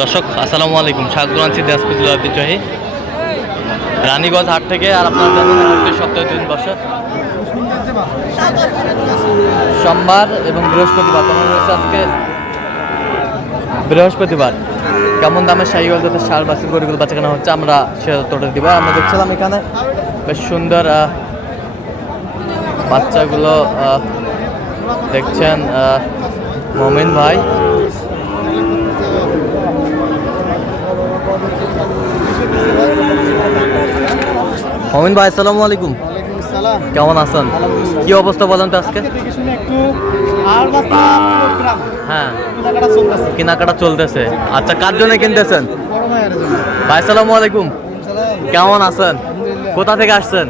দর্শক আসসালামু আলাইকুম, স্বাগত জানাচ্ছি দিনাজপুর জেলার ঐতিহ্যবাহী রানীগঞ্জ হাট থেকে। আর আপনারা জানেন হাটটি সপ্তাহে 3 বছর, সোমবার এবং বৃহস্পতিবার। তোমার রয়েছে আজকে বৃহস্পতিবার। কেমন দামের শাহিওয়াল যাতে সার বাছুর গরুগুলো বাচ্চা কেনা হচ্ছে আমরা সে তথ্য দিব। আমরা দেখছিলাম এখানে বেশ সুন্দর বাচ্চাগুলো দেখছেন মমিন ভাই। মমিন ভাই আসসালামু আলাইকুম, কেমন আছেন? কি অবস্থা বলেন তো আজকে? হ্যাঁ, কেনাকাটা চলতেছে। আচ্ছা, কার জন্য কিনতেছেন ভাই? আসসালামু আলাইকুম, কেমন আছেন? কোথা থেকে আসছেন?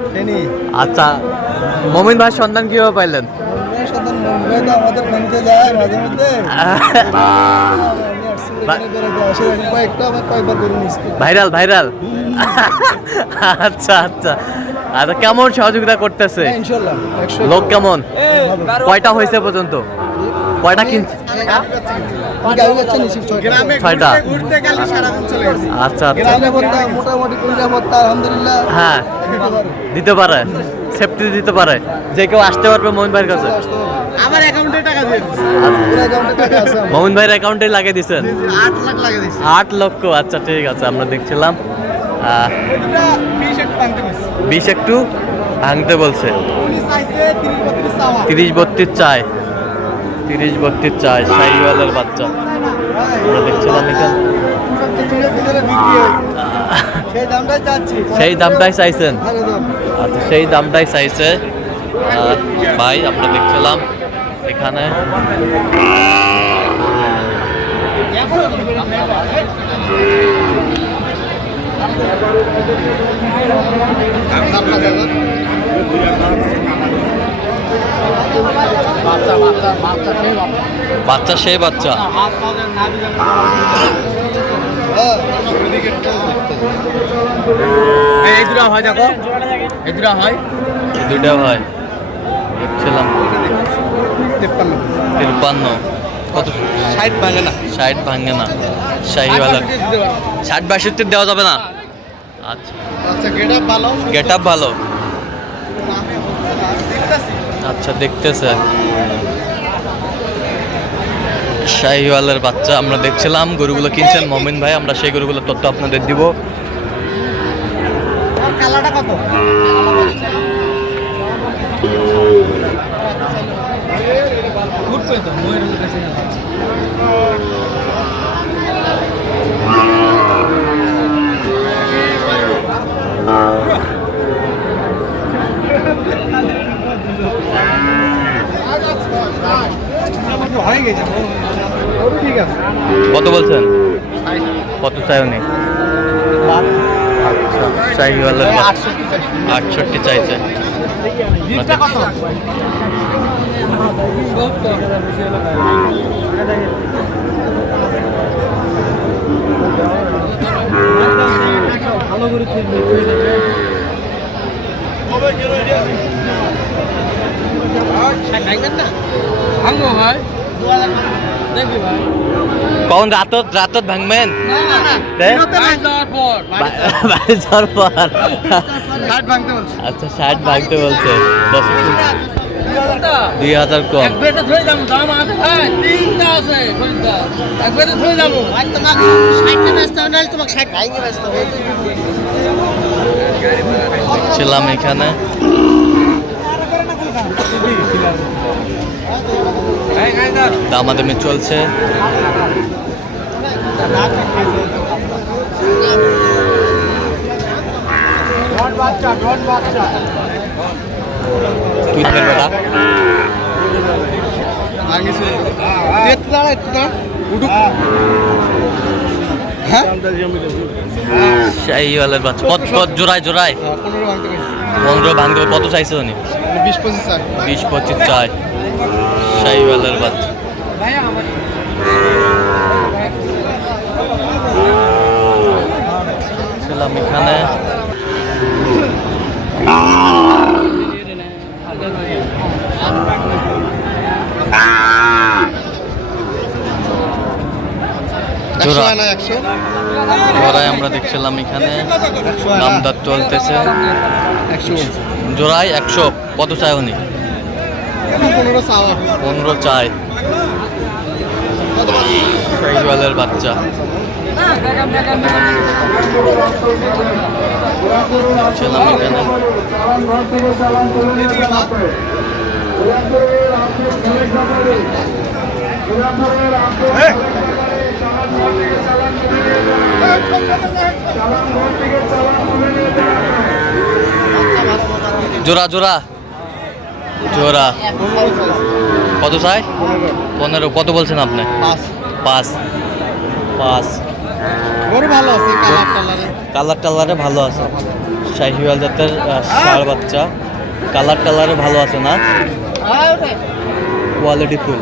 আচ্ছা, মমিন ভাই সন্ধান কিভাবে পাইলেন? Viral viral. আচ্ছা আচ্ছা আচ্ছা, কেমন সহযোগিতা করতেছে লোক? কেমন, কয়টা হয়েছে পর্যন্ত? কয়টা কিনছে? 6টা। আচ্ছা আচ্ছা, হ্যাঁ দিতে পারে, সেফটি দিতে পারে, যে কেউ আসতে পারবে মমিন ভাইয়ের কাছে। আমার অ্যাকাউন্টে টাকা দিয়ে দিছি। মমিন ভাইয়ের অ্যাকাউন্টে লাগিয়ে দিয়েছেন 8 লাখ লাগিয়ে দিছি। 8 লক্ষ। আচ্ছা ঠিক আছে, আমরা দেখছিলাম 20 একটু ভাঙতে বলছে। 30-32 চায়, 30-32 চায় শাহিওয়ালের বাচ্চা। আমরা দেখছিলাম এখানে সেই দামটাই চাইছেন। আচ্ছা, সেই দামটাই চাইছে ভাই। আমরা দেখছিলাম এখানে বাচ্চা, সেই বাচ্চা। এই দুটো হয়, দেখো এই দুটো হয়, এই দুইটা হয় দেখছিলাম 53। কত? 60 ভাঙে না, 60 ভাঙে না শাহিওয়ালের। 60-62 দেওয়া যাবে না? আচ্ছা আচ্ছা, গেটআপ ভালো, গেটআপ ভালো। আচ্ছা, দেখতেছে শাহিওয়ালের বাচ্চা। আমরা দেখছিলাম গরুগুলো কিনছেন মমিন ভাই, আমরা সেই গরুগুলোর তথ্য আপনাদের দিব। কালারটা কত? কত বলছেন? কত চাই উনি? শাহিওয়ালের 68 চাইছে। ভালো করে ভাঙবো ভাই, দেখবি ভাই কখন রাতত রাতত ভাঙবেন? বাড়ি যাওয়ার পর। আচ্ছা, 60 ভাঙতে বলছে। 2000 কম। ছিলাম এখানে দামাদামি চলছে। তুই বেটা শাহিওয়ালের বাচ্চা। কত জোড়ায় জোড়ায়? 15 ভাঙতে। কত চাইছে উনি? 20-25 চায় শাহিওয়ালের বাচ্চা। ছিলাম এখানে জোড়া না 100 জোড়ায় আমরা দেখছিলাম এখানে দাম দর চলতেছে 100 জোড়ায় 100 কত চায় উনি 15 চাওয়া 15 চায় শাহিওয়ালের বাচ্চা ছিলাম এখানে জোড়া জোড়া জোড়া কত চাই 15 কত বলছেন আপনি 5 5 গরু ভালো আছে কালার কালারে ভালো আছে শাহিওয়াল জাতের ষাঁড় বাচ্চা কালারে ভালো আছে না কোয়ালিটি ফুল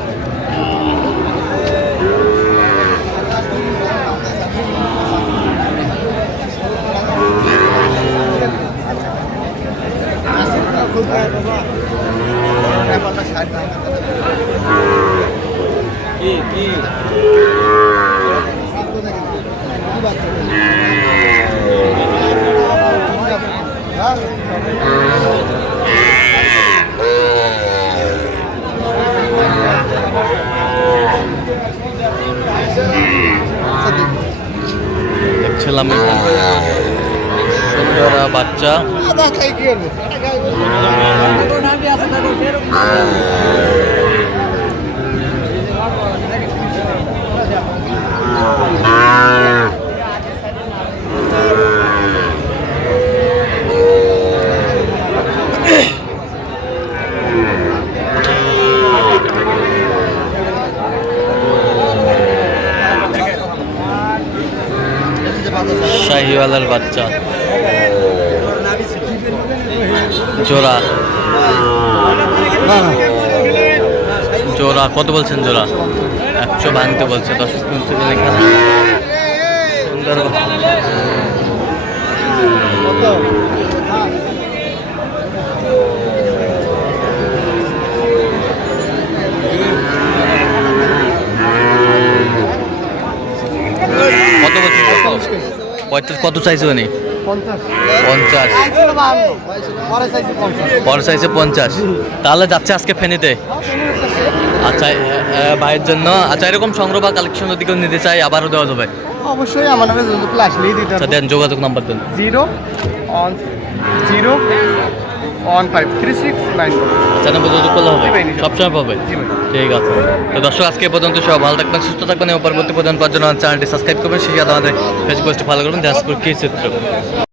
দেখছিলাম সুন্দর বাচ্চা শাহিওয়ালের বাচ্চা জোড়া জোড়া কত বলছেন জোড়া 100 ভাঙতে বলছে দর্শক শুনছেন এখানে সুন্দর কত বলছেন কত চাইছে উনি 50 পরে চাইছে 50 তাহলে যাচ্ছে আজকে ফেনীতে আচ্ছা ভাইয়ের জন্য আচ্ছা এরকম সংগ্রহ বা কালেকশন যদি কেউ নিতে চাই আবারও দেওয়া যাবে অবশ্যই আমাদের যদি আসলেই দিতে আচ্ছা দেন যোগাযোগ নাম্বার দেন 0-1-5-3-6-9 চ্যানেল যোগাযোগ করলে হবে জি ভাই, জি। সবসময় পাবে জি ভাই। ঠিক আছে তো দর্শক আজকে এ পর্যন্ত সবাই ভালো থাকবেন সুস্থ থাকবেন এবং পরবর্তী পর্যন্ত পাওয়ার জন্য চ্যানেলটি সাবস্ক্রাইব করবেন সেই সাথে আমাদের ফেসবুক পেজটি ফলো করবেন দিনাজপুর কৃষি চিত্র